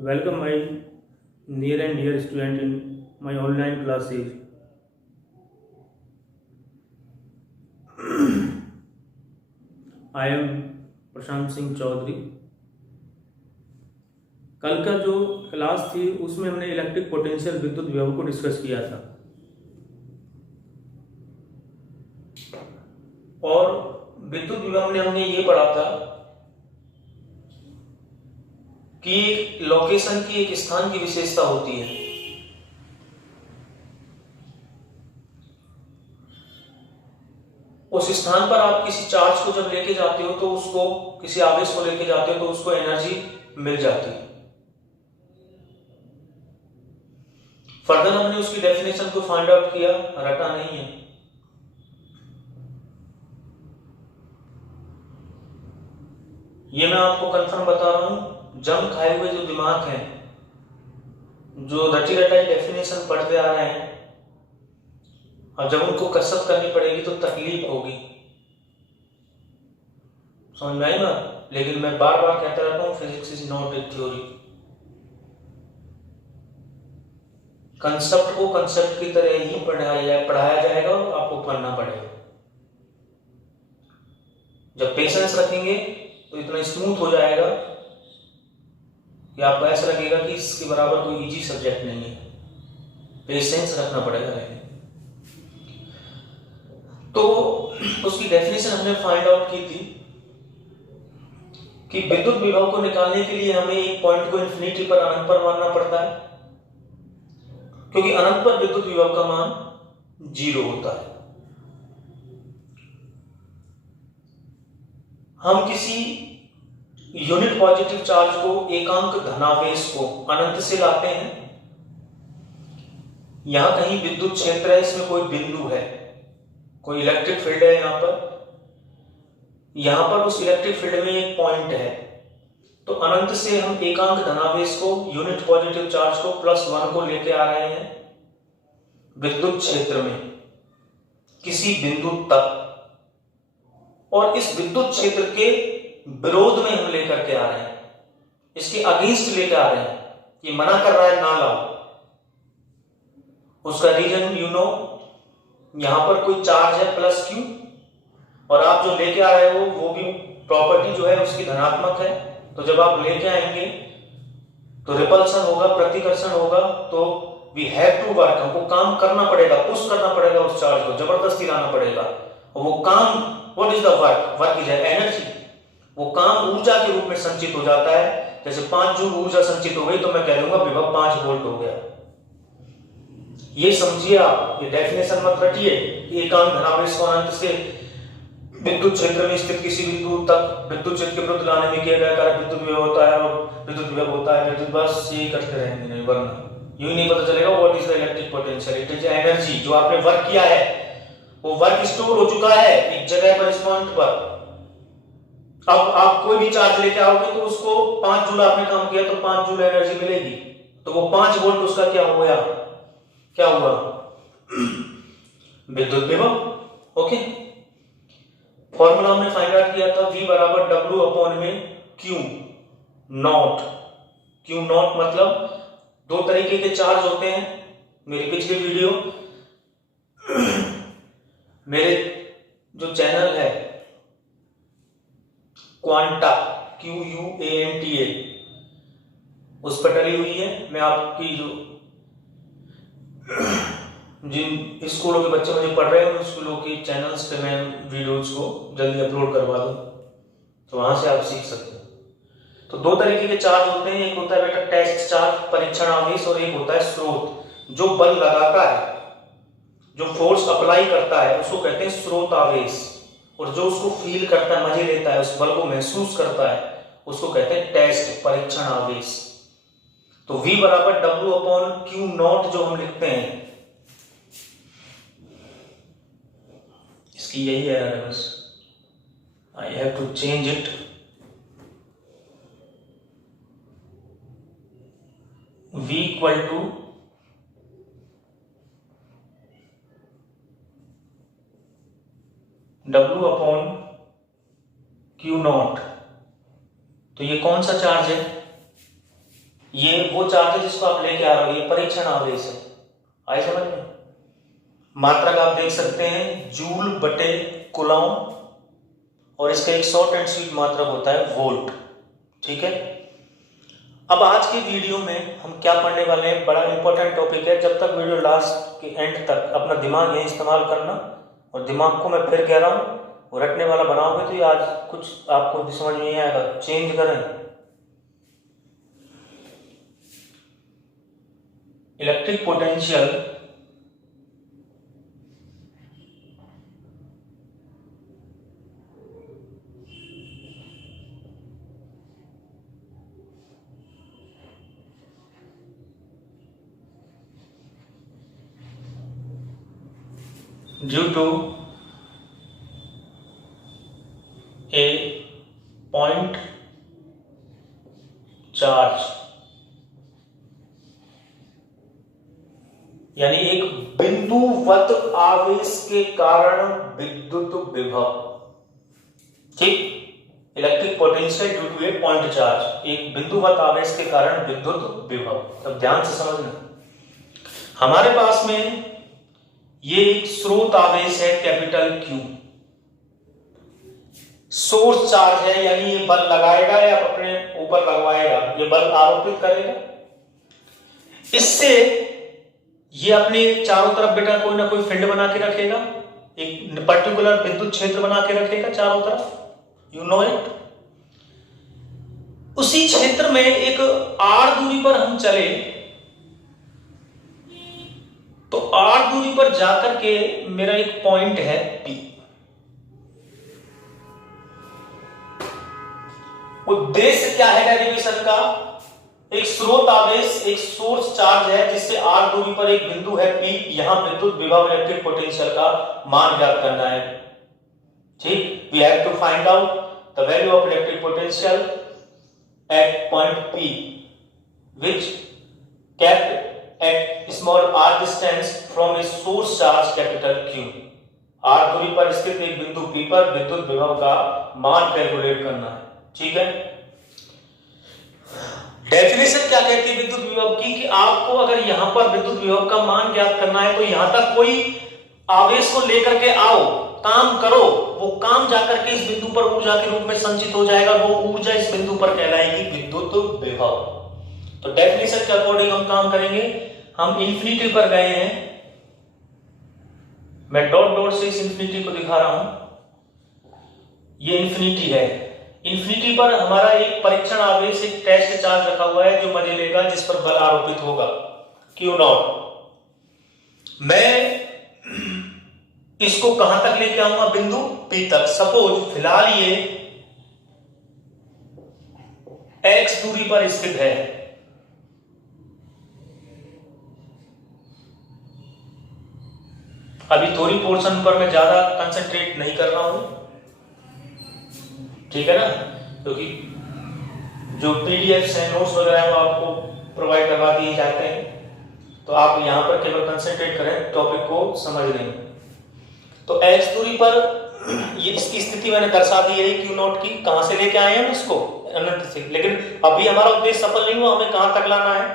Welcome my near and dear student in my online classes. I am Prashant Singh Chaudhary. कल का जो class थी उसमें हमने इलेक्ट्रिक पोटेंशियल विद्युत विभव को डिस्कस किया था और विद्युत विभव में हमने ये पढ़ा था कि लोकेशन की एक स्थान की विशेषता होती है। उस स्थान पर आप किसी चार्ज को जब लेके जाते हो तो उसको किसी आवेश को लेके जाते हो तो उसको एनर्जी मिल जाती है। फर्दर हमने उसकी डेफिनेशन को फाइंड आउट किया, रटा नहीं है। ये मैं आपको कंफर्म बता रहा हूं, जम खाए हुए जो दिमाग हैं, जो रटी रटाई डेफिनेशन पढ़ते आ रहे हैं, और जब उनको कसरत करनी पड़ेगी तो तकलीफ होगी। समझ में आई ना? लेकिन मैं बार बार कहता रहता हूं, physics is not a theory. Concept को कंसेप्ट की तरह ही पढ़ाया जाएगा और आपको पढ़ना पड़ेगा। जब पेशेंस रखेंगे तो इतना स्मूथ हो जाएगा कि आपको ऐसा लगेगा कि इसके बराबर कोई इजी सब्जेक्ट नहीं है। पेशेंस रखना पड़ेगा। तो उसकी डेफिनेशन हमने फाइंड आउट की थी कि विद्युत विभव को निकालने के लिए हमें एक पॉइंट को इंफिनिटी पर अनंत पर मानना पड़ता है, क्योंकि अनंत पर विद्युत विभव का मान 0 होता है। हम किसी यूनिट पॉजिटिव चार्ज को एकांक धनावेश को अनंत से लाते हैं। यहां कहीं विद्युत क्षेत्र है, इसमें कोई बिंदु है, कोई इलेक्ट्रिक फील्ड है यहां पर उस इलेक्ट्रिक फील्ड में एक पॉइंट है। तो अनंत से हम एकांक धनावेश को, यूनिट पॉजिटिव चार्ज को +1 को लेके आ रहे हैं विद्युत क्षेत्र में किसी बिंदु तक, और इस विद्युत क्षेत्र के विरोध में हम लेकर के आ रहे हैं, इसके अगेंस्ट लेकर आ रहे हैं। ये मना कर रहा है ना लाओ। उसका रीजन यहां पर कोई चार्ज है +q, और आप जो लेके आ रहे हो वो भी प्रॉपर्टी जो है उसकी धनात्मक है। तो जब आप लेके आएंगे तो रिपल्सन होगा, प्रतिकर्षण होगा। तो वी हैव टू वर्क, हमको काम करना पड़ेगा, पुश करना पड़ेगा, उस चार्ज को जबरदस्ती लाना पड़ेगा। और वो काम, what is the work? Work is energy. वो काम ऊर्जा के रूप में संचित हो जाता है। जैसे 5 जूल ऊर्जा संचित हो गई तो मैं कह दूंगा विभव 5 वोल्ट हो गया। ये समझिए आप, ये डेफिनेशन मत रटिए कि एकांक धनावेश को अनंत से विद्युत क्षेत्र में स्थित किसी बिंदु तक विद्युत क्षेत्र के विरुद्ध लाने में किया गया कार्य विद्युत विभव होता है और विद्युत विभव होता है। विद्युत बस यही करते रहेंगे, नहीं वरना यूं नहीं पता चलेगा what is the electric potential. It is energy. जो आपने वर्क किया है वो वर्क स्टोर हो चुका है एक जगह पर, इस पॉइंट पर। अब आप कोई भी चार्ज लेके आओगे तो उसको 5 जूल आपने काम किया तो 5 जूल एनर्जी मिलेगी। तो वो 5 वोल्ट उसका क्या हुआ? विद्युत विभव। ओके, फॉर्मूला हमने फाइंड आउट किया था, V बराबर W/Q नॉट। Q नॉट मतलब 2 तरीके के चार्ज होते हैं। मेरी पिछली वीडियो, मेरे जो चैनल है क्वांटा QUANTA, उस पर डली हुई है। मैं आपकी जो जिन स्कूलों के बच्चे मुझे पढ़ रहे हैं उन स्कूलों की चैनल्स पे मैं वीडियोज को जल्दी अपलोड करवा दूं, तो वहां से आप सीख सकते हैं। तो 2 तरीके के चार्ज होते हैं, एक होता है बेटा टेस्ट चार्ज, परीक्षण आवेश, और एक होता है स्रोत। जो बल लगाता है, जो फोर्स अप्लाई करता है, उसको कहते हैं स्रोत आवेश। और जो उसको फील करता है, मजे लेता है, उस बल को महसूस करता है, उसको कहते हैं टेस्ट, परीक्षण आवेश। तो V बराबर W/Q नॉट जो हम लिखते हैं, इसकी यही एरर है बस। I have to change it. V equal to W/Q naught. तो ये कौन सा चार्ज है? ये वो चार्ज है जिसको आप लेके आ रहे हो, ये परीक्षण आवेश है। आई समझ में? मात्रक आप देख सकते हैं जूल बटे कूलॉम, और इसका एक शॉर्ट एंड स्वीट मात्रक होता है वोल्ट। ठीक है, अब आज की वीडियो में हम क्या पढ़ने वाले हैं, बड़ा इंपॉर्टेंट टॉपिक है। जब तक वीडियो लास्ट के एंड तक अपना दिमाग यही इस्तेमाल करना, और दिमाग को मैं फिर कह रहा हूँ वो रटने वाला बनाओगे तो ये आज कुछ आपको भी समझ में नहीं आएगा। चेंज करें electric potential due to a point charge, यानी एक बिंदुवत आवेश के कारण विद्युत विभव। ठीक, electric potential due to a point charge, एक बिंदुवत आवेश के कारण विद्युत विभव। अब ध्यान से समझना, हमारे पास में ये एक स्रोत आवेश है कैपिटल क्यू, सोर्स चार्ज है, यानी ये बल लगाएगा या अपने ऊपर लगवाएगा, ये बल आरोपित करेगा, इससे ये अपने चारों तरफ बेटा कोई ना कोई फील्ड बना के रखेगा, एक पर्टिकुलर विद्युत क्षेत्र बना के रखेगा चारों तरफ, यू नो इट। उसी क्षेत्र में एक आर दूरी पर हम चले तो आर दूरी पर जाकर के मेरा एक पॉइंट है पी, उद्देश्य क्या है डेरिवेशन का, एक स्रोत आवेश, एक सोर्स चार्ज है जिससे आर दूरी पर एक बिंदु है पी, यहां विद्युत विभव इलेक्ट्रिक पोटेंशियल का मान ज्ञात करना है। ठीक, we have to find out the value of electric potential at point P which kept at small r distance from a source charge capital Q। r दूरी पर स्थित एक बिंदु P पर विद्युत विभव का मान कैलकुलेट करना है। ठीक है, डेफिनेशन क्या कहती है विद्युत विभव की, कि आपको अगर यहां पर विद्युत विभव का मान ज्ञात करना है तो यहां तक कोई आवेश को लेकर के आओ, काम करो, वो काम जाकर के इस बिंदु पर ऊर्जा के रूप में संचित हो जाएगा, वो ऊर्जा इस बिंदु पर कहलाएगी विद्युत विभव। तो डेफिनेशन के अकॉर्डिंग हम काम करेंगे। हम इंफिनिटी पर गए हैं, मैं डॉट डॉट से इस इंफिनिटी को दिखा रहा हूं, ये इंफिनिटी है। इंफिनिटी पर हमारा एक परीक्षण आवेश, एक टेस्ट चार्ज रखा हुआ है जो मजे लेगा, जिस पर बल आरोपित होगा Q नॉट। मैं इसको कहां तक लेके आऊंगा, बिंदु P तक। सपोज फिलहाल ये x दूरी पर स्थित है, अभी थोड़ी पोर्शन पर मैं ज्यादा कंसंट्रेट नहीं कर रहा हूं, ठीक है ना, क्योंकि जो पीडीएफ है, नोट्स वगैरह है वो आपको प्रोवाइड करवा दिए जाते हैं, तो आप यहां पर केवल कंसंट्रेट करें, टॉपिक को समझ लें। तो x दूरी पर ये इसकी स्थिति मैंने दर्शा दी है Q नॉट की, कहां से लेके आए हैं इसको, अनंत से, लेकिन अभी हमारा उद्देश्य सफल नहीं हुआ, हमें कहां तक लाना है,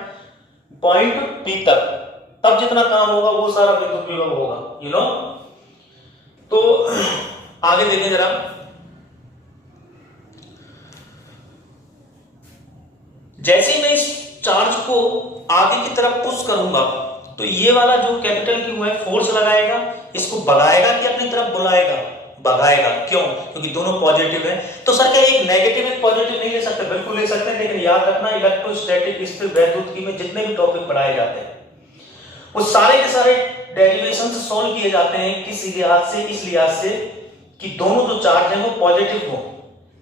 पॉइंट P तक। तब जितना काम होगा वो सारा विद्युत विभव होगा, यू नो। तो आगे देखें जरा, जैसे मैं इस चार्ज को आगे की तरफ पुश करूंगा तो ये वाला जो कैपिटल Q है फोर्स लगाएगा, इसको भगाएगा कि अपनी तरफ बुलाएगा, भगाएगा। क्यों? क्योंकि दोनों पॉजिटिव हैं। तो सर क्या एक नेगेटिव एक पॉजिटिव नहीं ले सकते? बिल्कुल ले सकते हैं, लेकिन याद रखना इलेक्ट्रोस्टैटिक स्थिर वैद्युतिकी में जितने भी टॉपिक पढ़ाए जाते हैं वो सारे के सारे डेरिवेशन से सॉल्व किए जाते हैं किस लिहाज से, इस लिहाज से कि दोनों जो चार्ज हैं वो पॉजिटिव हो।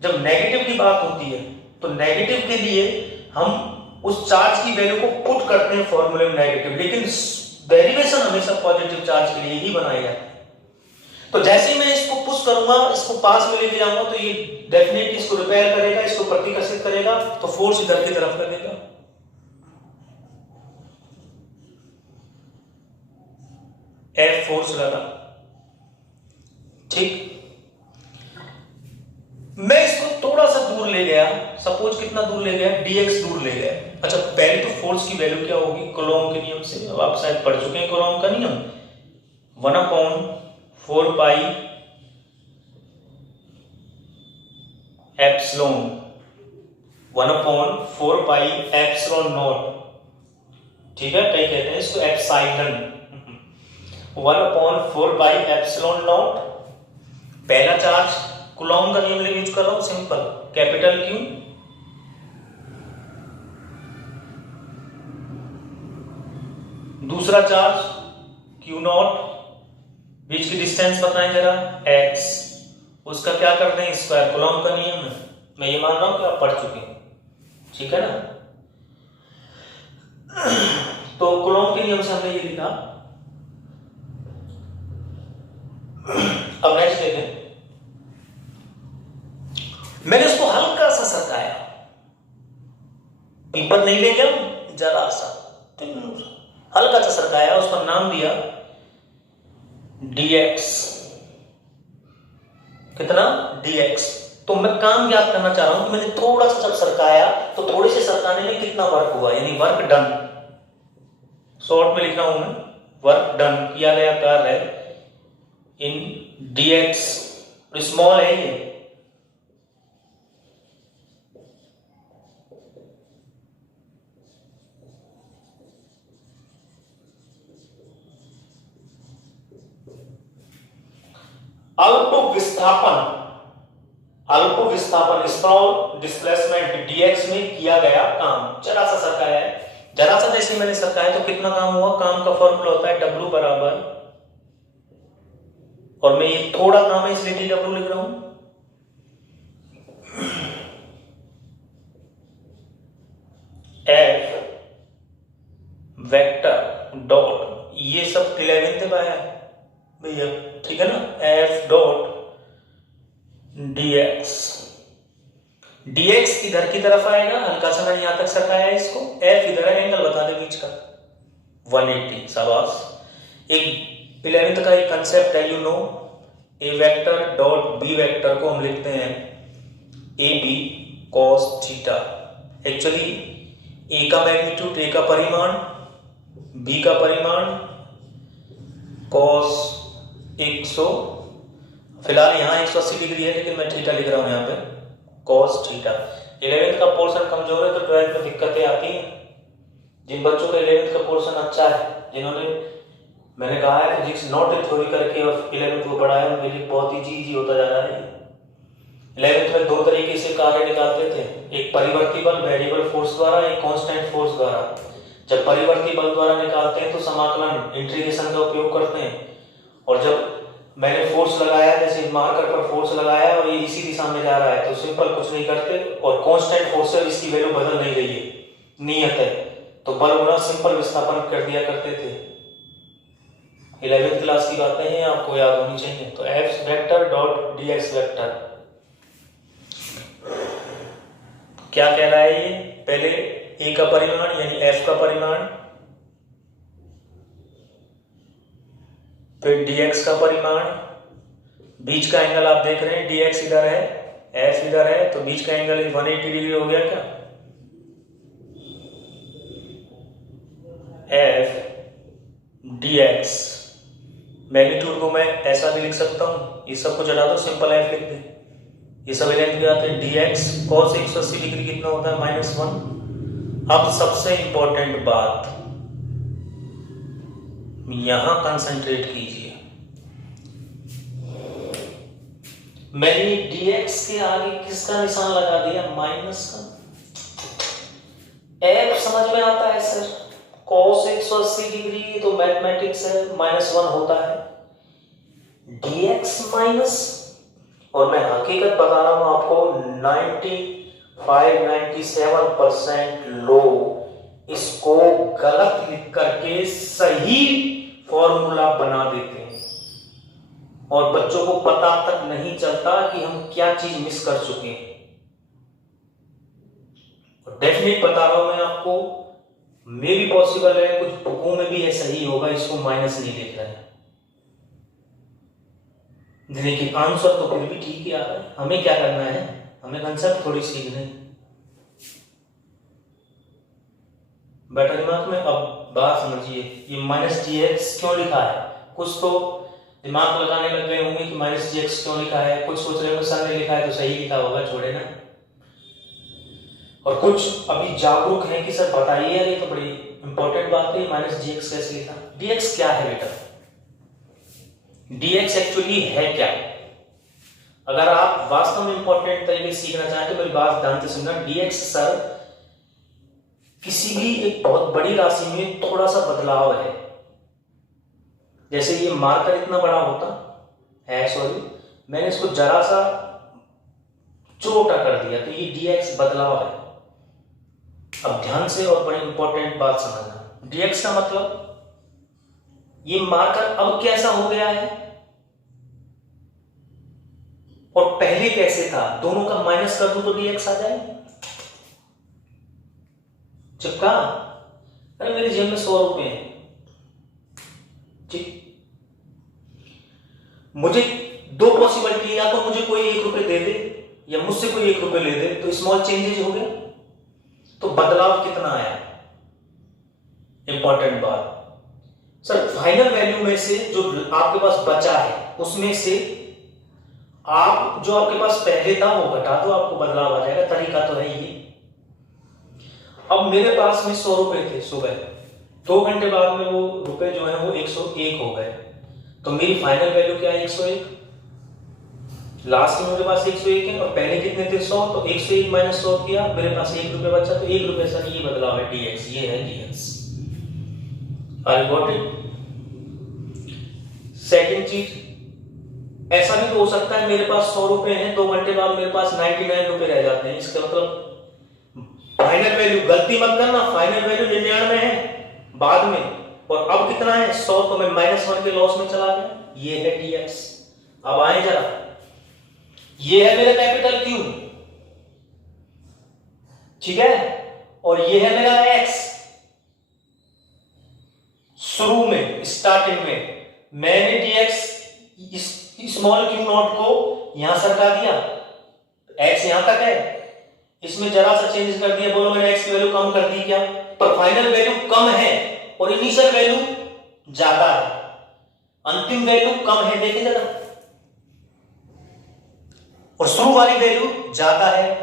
जब नेगेटिव की बात होती है तो नेगेटिव के लिए हम उस चार्ज की वैल्यू को पुट करते हैं फॉर्मूले में नेगेटिव, लेकिन डेरिवेशन हमेशा पॉजिटिव चार्ज के लिए ही बनाई जाती है। तो जैसे ही मैं इसको पुश करूंगा, इसको पास में लेके जाऊंगा तो ये डेफिनेटली इसको रिपेयर करेगा, इसको प्रतिकर्षित करेगा, तो फोर्स इधर की तरफ लगेगा। F फोर्स लगा, ठीक। मैं इसको थोड़ा सा दूर ले गया, सपोज कितना दूर ले गया, dx दूर ले गया। अच्छा, पहले तो फोर्स की वैल्यू क्या होगी कूलॉम के नियम से, अब आप शायद पढ़ चुके हैं कूलॉम का नियम, 1/4 pi epsilon, 1/4 pi epsilon not, ठीक है, कई कहते हैं इसको एप्साइलन, 1/4 पाई एप्सिलॉन नॉट। पहला चार्ज कूलॉम का नियम यूज कर रहा हूं, सिंपल, कैपिटल क्यू, दूसरा चार्ज क्यू नॉट, बीच की डिस्टेंस बताएं जरा x, उसका क्या करते हैं स्क्वायर, कूलॉम का नियम है, मैं ये मान रहा हूं कि आप पढ़ चुके हैं, ठीक है ना। तो कूलॉम के नियम से हमने ये लिखा। अब नेक्स्ट देखें, मैंने उसको हल्का सा सरकाया, पेपर नहीं ले गया, जरा सा हल्का सा सरकाया, उसका नाम दिया dx, कितना dx। तो मैं काम याद करना चाह रहा हूं कि मैंने थोड़ा सा जब सरकाया तो थोड़े से सरकाने में कितना वर्क हुआ, यानी वर्क डन, शॉर्ट में लिख रहा हूं मैं, वर्क डन, किया गया कार्य इन dx, स्मॉल है ये, अल्प विस्थापन स्मॉल डिस्प्लेसमेंट dx में किया गया काम, जरा सा सरकाया है, जरा सा जैसे मैंने सरकाया तो कितना काम हुआ, काम का फॉर्मूला होता है W बराबर, और मैं ये थोड़ा काम है इसलिए dW लिख रहा हूं, F वेक्टर डॉट, ये सब 11th में आया भैया, ठीक है ना, F डॉट dx, dx इधर की तरफ आएगा, हल्का सा मैंने यहां तक सरकाया है इसको, F इधर है, एंगल बता दे बीच का 180, शाबाश। एक 11th का एक कंसेप्ट है, you know, A vector dot B vector को हम लिखते हैं A B cos theta, actually A का मैग्नीट्यूड, ए का परिमाण, बी का परिमाण कॉस 100, फिलहाल यहाँ 180 डिग्री है लेकिन मैं थीटा लिख रहा हूँ यहाँ पे, कॉस थीटा। 11th का पोर्शन कमजोर है तो 12th में दिक्कतें आती हैं। जिन बच्चों का 11th का पोर्शन अच्छा है, जिन्होंने, मैंने कहा है फिजिक्स नॉट ए थ्योरी करके और 11th को पढ़ा है, उनके लिए बहुत इजी होता जा रहा है। 11th में 2 तरीके से कार्य निकालते थे, एक परिवर्ती बल वेरिएबल फोर्स द्वारा, एक कांस्टेंट फोर्स द्वारा। जब परिवर्ती बल द्वारा निकालते हैं तो समाकलन इंटीग्रेशन का उपयोग करते हैं, और जब मैंने फोर्स लगाया, जैसे मार्कर पर फोर्स लगाया और ये इसी दिशा में जा रहा है, तो सिंपल कुछ नहीं करते, और कांस्टेंट फोर्स से इसकी वैल्यू बदल नहीं रही है, नियत है, तो बल गुना सिंपल विस्थापन कर दिया करते थे। 11th क्लास की बातें हैं, आपको याद होनी चाहिए। तो F vector dot dx vector क्या कह रहा है ये, पहले A का परिमाण यानी F का परिमाण, फिर dx का परिमाण, बीच का एंगल आप देख रहे हैं, dx इधर है, F इधर है, तो बीच का एंगल 180 डिग्री हो गया क्या, F dx। मैग्नीट्यूड को मैं ऐसा भी लिख सकता हूं, ये सब कुछ हटा दो, सिंपल F लिख दे, ये सब लेंथ के आते हैं, dx cos 180 डिग्री कितना होता है, -1। अब सबसे इंपॉर्टेंट बात यहां कंसंट्रेट कीजिए, मैंने dx के आगे किसका निशान लगा दिया, माइनस का। F समझ में आता है सर, cos 180 डिग्री तो मैथमेटिक्स है, -1 होता है, dx माइनस, और मैं हकीकत बता रहा हूं आपको, 97% लोग इसको गलत लिख करके सही फॉर्मूला बना देते हैं, और बच्चों को पता तक नहीं चलता कि हम क्या चीज मिस कर चुके हैं। डेफिनेट बता रहा हूं मैं आपको, मे भी पॉसिबल है कुछ बुकों में भी ये सही होगा, इसको माइनस नहीं लिख रहे हैं, लेकिन आंसर तो फिर भी ठीक ही आ रहा है। हमें क्या करना है, हमें कंसेप्ट थोड़ी सीखने। बैठा दिमाग में। अब बात समझिए, ये माइनस डी एक्स क्यों लिखा है? कुछ तो दिमाग लगाने लग गए होंगे कि माइनस डी एक्स क्यों लिखा है। कुछ सोच रहे हो सर ने लिखा है तो सही लिखा होगा, छोड़े ना। और कुछ अभी जागरूक हैं कि सर बताइए यार, ये तो बड़ी इंपॉर्टेंट बात है, माइनस डी एक्स कैसे लिखा? डी एक्स क्या है बेटा? डी एक्स एक्चुअली है क्या? अगर आप वास्तव में इंपॉर्टेंट तरीके से सीखना चाहें तो मेरी बात ध्यान से सुनना। डी एक्स सर किसी भी एक बहुत बड़ी राशि में थोड़ा सा बदलाव है। जैसे ये मार्कर इतना बड़ा होता है, सॉरी मैंने इसको जरा सा छोटा कर दिया, तो ये डी एक्स बदलाव है। अब ध्यान से और बड़ी इंपॉर्टेंट बात समझना, डी एक्स का मतलब ये मार्कर अब कैसा हो गया है और पहले कैसे था, दोनों का माइनस कर दूं तो डी एक्स आ जाए। चिपका? अरे मेरी जेब में 100 रुपए हैं, ठीक। मुझे दो पॉसिबिलिटी, या तो मुझे कोई 1 रुपए दे दे या मुझसे कोई 1 रुपए ले दे, तो स्मॉल चेंजेज हो गया। तो बदलाव कितना आया? इंपॉर्टेंट बात सर, फाइनल वैल्यू में से जो आपके पास बचा है उसमें से आप जो आपके पास पहले था वो घटा दो, आपको बदलाव आ जाएगा। तरीका तो है ये। अब मेरे पास में 100 रुपए थे सुबह, 2 घंटे बाद में वो रुपए जो है वो 101 हो गए, तो मेरी फाइनल वैल्यू क्या है? 101। लास्ट में मेरे पास 101 है और पहले कितने थे? 100। तो 101 माइनस 100 किया, मेरे पास 1 रुपए बचा, तो 1 रुपए सर ये बदलाव है डी एक्स, ये है D X. Are you got it? Second चीज, ऐसा भी तो हो सकता है मेरे पास 100 रुपए हैं, 2 घंटे बाद मेरे पास 99 रुपए रह जाते हैं। इसका मतलब फाइनल वैल्यू, गलती मत करना, फाइनल वैल्यू 99 है बाद में, और अब कितना है? 100। तो मैं -1 के लॉस में चला गया। ये है डी एक्स। अब आए जरा, ये है मेरा कैपिटल क्यू, ठीक है, और ये है मेरा एक्स। शुरू में, स्टार्टिंग में मैंने D x small Q not को यहां सरका दिया, एक्स यहां तक है, इसमें जरा सा चेंज कर दिया। बोलो मैंने एक्स की वैल्यू कम कर दी क्या? पर फाइनल वैल्यू कम है और इनिशियल वैल्यू ज्यादा है, अंतिम वैल्यू कम है, देखें जरा, और शुरू वाली वैल्यू ज्यादा है।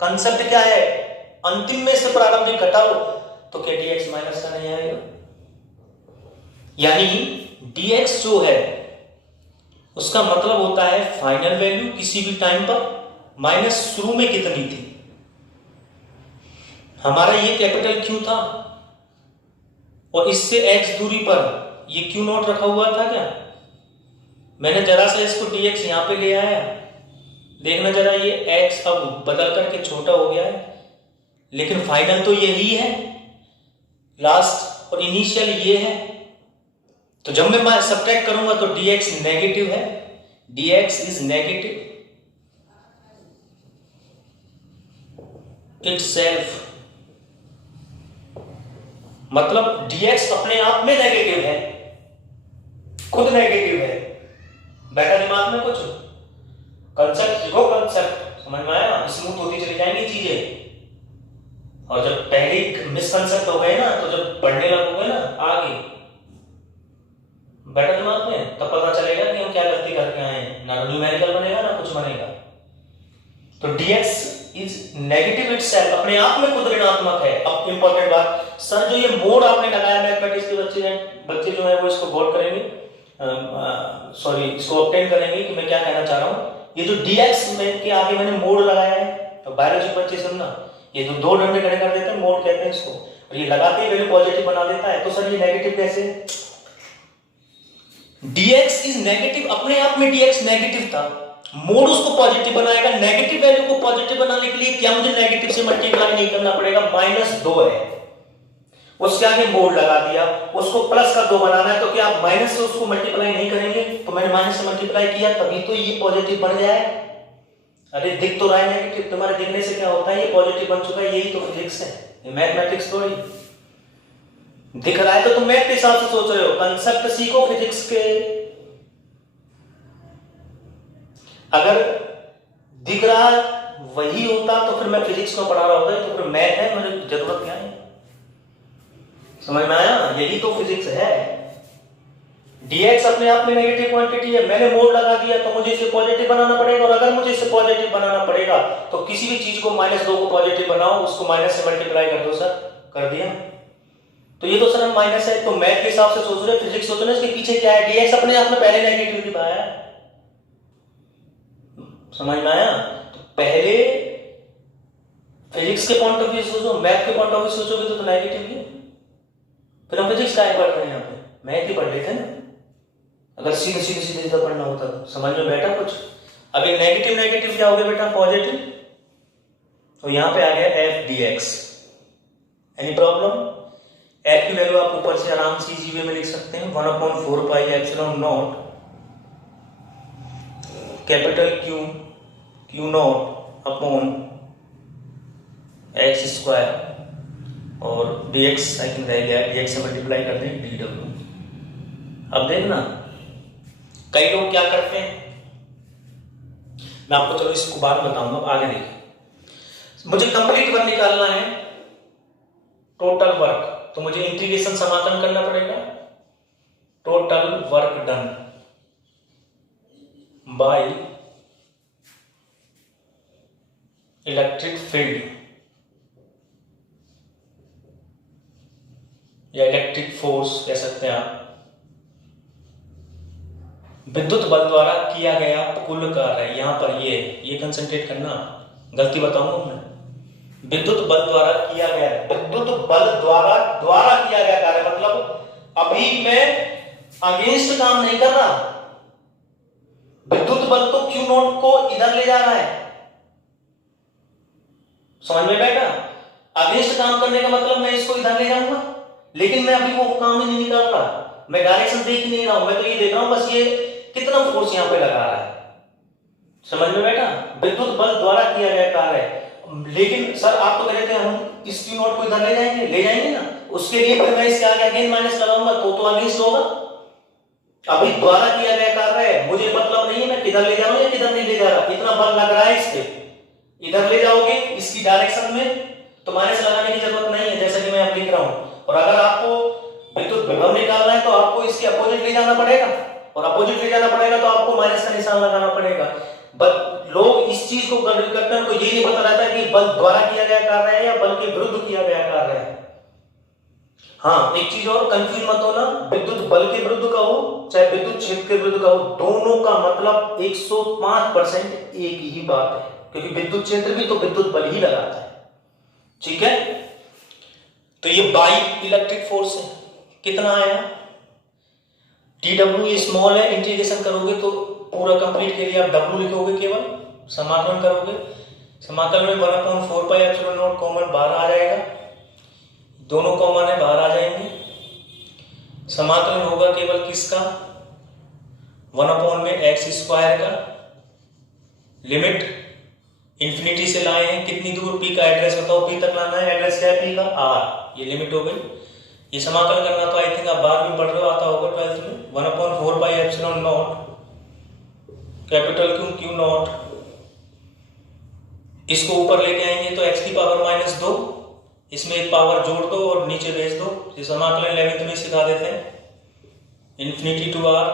कंसेप्ट क्या है? अंतिम में से प्रारंभिक घटाओ तो क्या डी एक्स माइनस का नहीं आएगा? यानी डी एक्स जो है उसका मतलब होता है फाइनल वैल्यू किसी भी टाइम पर माइनस शुरू में कितनी थी। हमारा ये कैपिटल क्यू था और इससे एक्स दूरी पर ये क्यू नॉट रखा हुआ था क्या? मैंने जरा सा इसको डी एक्स यहां पे ले आया, देखना जरा, ये एक्स अब बदल करके छोटा हो गया है, लेकिन फाइनल तो यही है लास्ट, और इनिशियल ये है। तो जब मैं सब्ट्रैक्ट करूंगा तो डी एक्स नेगेटिव है, D x is negative itself, मतलब डी एक्स अपने आप में नेगेटिव है, खुद नेगेटिव है। बैठा दिमाग में कुछ? कंसेप्ट सीखो, कंसेप्ट समझ में आया? स्मूथ होती चली जाएंगी चीजें, और जब पहले मिसकंसेप्ट हो गए ना, तो जब पढ़ने लगोगे ना आगे, बैठा दिमाग में, तब पता चलेगा कि हम क्या गलती करके आए हैं। ना न्यूमेरिकल बनेगा ना कुछ बनेगा। तो dx इज नेगेटिव इटसेल्फ, अपने आप में खुद ऋणात्मक है। अब इंपॉर्टेंट बात, सर जो ये मोड आपने लगाया मैथमेटिक्स के बच्चे जो है वो इसको गौर करेंगे, सॉरी इसको ऑब्टेन करेंगे कि मैं क्या कहना चाह रहा हूं। ये जो dx में के आगे मैंने मोड लगाया है, तो बायोलॉजी बच्चे सुनना, ये जो 2 डंडे खड़े कर देते हैं मोड कहते हैं इसको, और ये लगाते ही वैल्यू पॉजिटिव बना देता है। तो सर ये नेगेटिव कैसे? dx इज नेगेटिव, अपने आप में dx नेगेटिव था, मोड उसको पॉजिटिव बनाएगा। नेगेटिव वैल्यू को पॉजिटिव बनाने के लिए क्या मुझे नेगेटिव से मल्टीप्लाई नहीं करना पड़ेगा, -2 है, उसके आगे मोड लगा दिया, उसको प्लस का 2 बनाना है, तो क्या आप माइनस से उसको मल्टीप्लाई नहीं करेंगे? तो मैंने माइनस से मल्टीप्लाई किया तभी तो ये पॉजिटिव बन जाए। अरे दिख तो रहा है नेगेटिव, तुम्हारे दिखने से क्या होता है, ये पॉजिटिव बन चुका है, यही तो फिजिक्स है, ये मैथमेटिक्स थोड़ी। दिख रहा है तो तुम मैथ के हिसाब से सोच रहे हो, कंसेप्ट सीखो फिजिक्स के। अगर दिख रहा वही होता तो फिर मैं फिजिक्स में पढ़ा रहा होता, तो फिर मैथ है, मुझे जरूरत क्या है? समझ में आया? यही तो फिजिक्स है। dx अपने आप में नेगेटिव क्वांटिटी है, मैंने मोड लगा दिया तो मुझे इसे पॉजिटिव बनाना पड़ेगा, और अगर मुझे इसे पॉजिटिव बनाना पड़ेगा तो किसी भी चीज को -2 को पॉजिटिव बनाओ, उसको माइनस से मल्टीप्लाई कर दो सर, कर दिया। तो ये तो सर हम माइनस है, तो मैथ के हिसाब से सोच रहे, फिजिक्स सोच रहे, इसके पीछे क्या है? dx अपने आप में पहले नेगेटिव दिखाया है। समझ में आया? तो पहले फिजिक्स के पॉइंट ऑफ व्यू सोचो, मैथ के पॉइंट ऑफ व्यू सोचोगे तो नेगेटिव ही है। फिर हम फिजिक्स काहे पढ़ रहे हैं? यहाँ पे मैथ ही पढ़ लेते ना, अगर सीधे सीधे सीधे सीधा पढ़ना होता तो। समझ में बैठा कुछ? अब ये नेगेटिव नेगेटिव क्या हो गया बेटा? पॉजिटिव। तो यहां पे आ गया f dx। Any problem? f की वैल्यू आप ऊपर से आराम से इजी वे में लिख सकते हैं, 1/4 pi epsilon not capital Q not upon x square, और dx सेकंड रह गया, dx से मल्टीप्लाई कर दें dw। अब देखना कई लोग क्या करते हैं, मैं आपको चलो इसको बाद में बताऊंगा, आगे देखिए। मुझे कंप्लीट वर्क निकालना है, टोटल वर्क, तो मुझे इंटीग्रेशन समाकलन करना पड़ेगा। Total work done by electric field या इलेक्ट्रिक फोर्स कह सकते हैं आप, विद्युत बल द्वारा किया गया कुल कार्य। यहां पर ये कंसंट्रेट करना, गलती बताऊंगा मैं। विद्युत बल द्वारा किया गया, विद्युत बल द्वारा किया गया कार्य, मतलब अभी मैं अगेंस्ट काम नहीं कर रहा, विद्युत बल तो Q नॉट को इधर ले जा रहा है। समझ में बैठा? अगेंस्ट काम करने का मतलब मैं इसको इधर ले जाऊंगा, लेकिन मैं अभी वो काम ही नहीं निकाल रहा, मैं डायरेक्शन देख ही नहीं रहा हूं, मैं तो ये देख रहा हूं बस ये कितना फोर्स यहां पे लगा रहा है। समझ में बैठा? विद्युत बल द्वारा किया गया कार्य है। लेकिन सर आप तो कह रहे थे हम इस Q नॉट को इधर ले जाएंगे ना, उसके लिए फिर मैं इसके आगे अगेन माइनस लगाऊंगा तो अगेंस्ट होगा। अभी द्वारा किया गया कार्य है, मुझे मतलब नहीं है मैं किधर ले जा रहा हूं या किधर नहीं ले जा रहा, इतना बल लग रहा है इस पे, इधर ले जाओगे इसकी डायरेक्शन में तो माइनस लगाने की जरूरत नहीं है, जैसा कि मैं अब लिख रहा हूं। और अगर आपको विद्युत विभव निकालना है तो आपको इसके अपोजिट ले जाना पड़ेगा, और अपोजिट ले जाना पड़ेगा तो आपको माइनस का निशान लगाना पड़ेगा। बट लोग इस चीज को गलत करते हैं, उनको ये नहीं पता रहता कि बल द्वारा किया गया कार्य है या बल के विरुद्ध किया गया कार्य है। हाँ, एक चीज और कंफ्यूज मत होना, विद्युत बल के विरुद्ध का हो चाहे विद्युत क्षेत्र के विरुद्ध का हो, दोनों का मतलब 105% एक ही बात है, क्योंकि विद्युत क्षेत्र भी तो विद्युत बल ही लगाता है। ठीक है, तो ये बाई इलेक्ट्रिक फोर्स है, कितना आया? TW स्मॉल है, इंटीग्रेशन करोगे तो पूरा कंप्लीट के लिए आप W लिखोगे, केवल समाकलन करोगे, समाकलन में 1/4 पाई एप्सिलॉन नॉट कॉमन बाहर आ जाएगा, दोनों कॉमन है बाहर आ जाएंगे। समाकलन होगा केवल किसका? 1 में x स्क्वायर का, लिमिट इंफिनिटी से लाए हैं, कितनी दूर? P का एड्रेस बताओ, P तक लाना है, एड्रेस क्या है P का? R, ये लिमिट हो गई। ये समाकलन करना तो आई थिंक आप बाद में पढ़ रहे हो, आता होगा 12th में। 1/4 pi epsilon not capital Q not, इसको ऊपर लेके आएंगे तो x की पावर -2, इसमें एक पावर जोड़ दो और नीचे भेज दो। ये समाकलन 11th में सिखा देते हैं, इंफिनिटी टू R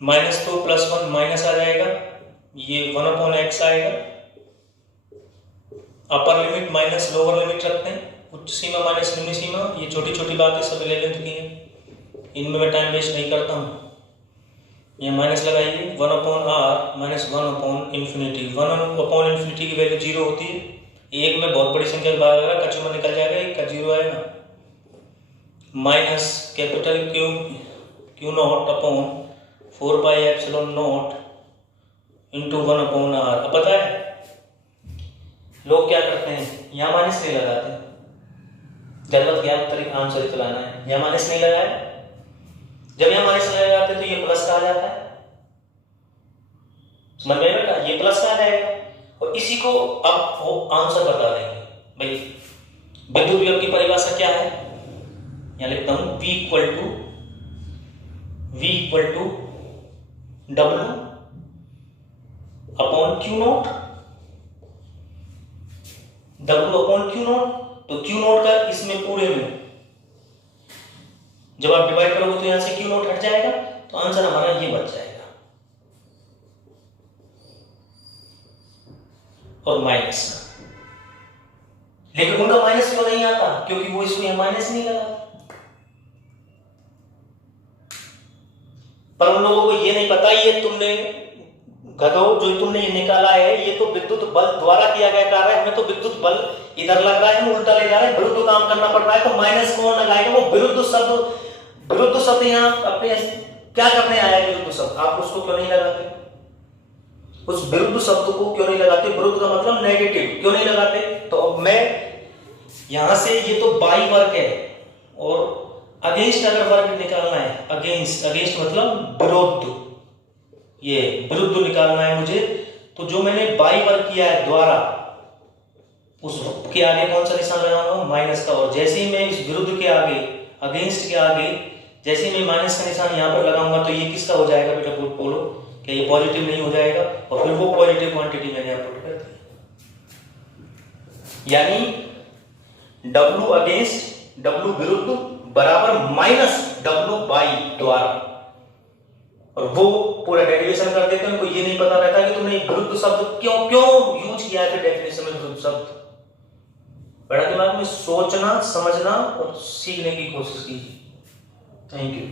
-2 + 1 माइनस आ जाएगा, ये 1/x आएगा। Upper limit minus lower limit रखते हैं, उच्च सीमा माइनस निम्न सीमा, ये छोटी छोटी बातें सब 11th की हैं, इनमें मैं टाइम वेस्ट नहीं करता हूँ। ये माइनस लगाइए, 1/r माइनस 1/∞। 1/∞ की वैल्यू 0 होती है, एक में बहुत बड़ी संख्या का भाग आएगा, कच्चे में निकल जाएगा, एक का 0 आएगा। Minus capital Q not upon 4 pi epsilon not into 1/r। अब पता है लोग क्या करते हैं, यहाँ माइनस नहीं लगाते, जरूरत क्या है आंसर चलाना है, यहाँ माइनस नहीं लगाया, जब यहाँ माइनस लगाए जाते तो ये प्लस का आ जाता है। समझ में बेटा, ये प्लस का आ जाएगा, और इसी को अब वो आंसर बता देंगे। भाई विद्युत विभव की परिभाषा क्या है? यहां लिखता हूं V equal to W upon Q naught, W upon Q naught. तो Q नॉट का इसमें पूरे में जब आप डिवाइड करोगे तो यहां से Q नॉट हट जाएगा, तो आंसर हमारा ये बच जाएगा और माइनस। लेकिन उनका माइनस क्यों नहीं आता? क्योंकि वो इसमें माइनस नहीं लगा। पर उन लोगों को ये नहीं पता, ये तुमने गधो जो तुमने ये निकाला है ये तो विद्युत बल द्वारा किया गया कार्य है, हमें तो विद्युत बल इधर लग रहा है, हम उल्टा ले जा रहे हैं, विरुद्ध काम करना पड़ रहा है। तो माइनस कौन लगाएगा? वो विरुद्ध शब्द यहाँ अपने क्या करने आया है? विरुद्ध शब्द आप उसको क्यों नहीं लगाते? उस विरुद्ध शब्द को क्यों नहीं लगाते? विरुद्ध का मतलब नेगेटिव, क्यों नहीं लगाते? तो अब मैं यहां से ये तो बाई वर्ग है और अगेंस्ट अगर वर्ग निकालना है, अगेंस्ट मतलब विरुद्ध, ये विरुद्ध निकालना है मुझे, तो जो मैंने बाई वर्ग किया है द्वारा, उसके आगे कौन सा निशान लगाऊंगा? माइनस का। और जैसे ही मैं इस विरुद्ध के आगे, अगेंस्ट के आगे जैसे ही मैं माइनस का निशान यहां पर लगाऊंगा तो ये किसका हो जाएगा बेटा? बोलो, क्या ये पॉजिटिव नहीं हो जाएगा? और फिर वो पॉजिटिव क्वांटिटी मैंने यहां पुट कर दी, यानी W अगेंस्ट W विरुद्ध बराबर माइनस W बाई द्वारा। और वो पूरा डेरिवेशन कर देते हैं, उनको ये नहीं पता रहता कि तुमने विरुद्ध शब्द क्यों यूज किया है डेफिनेशन में विरुद्ध शब्द। बड़ा दिमाग में सोचना, समझना और सीखने की कोशिश कीजिए। Thank you.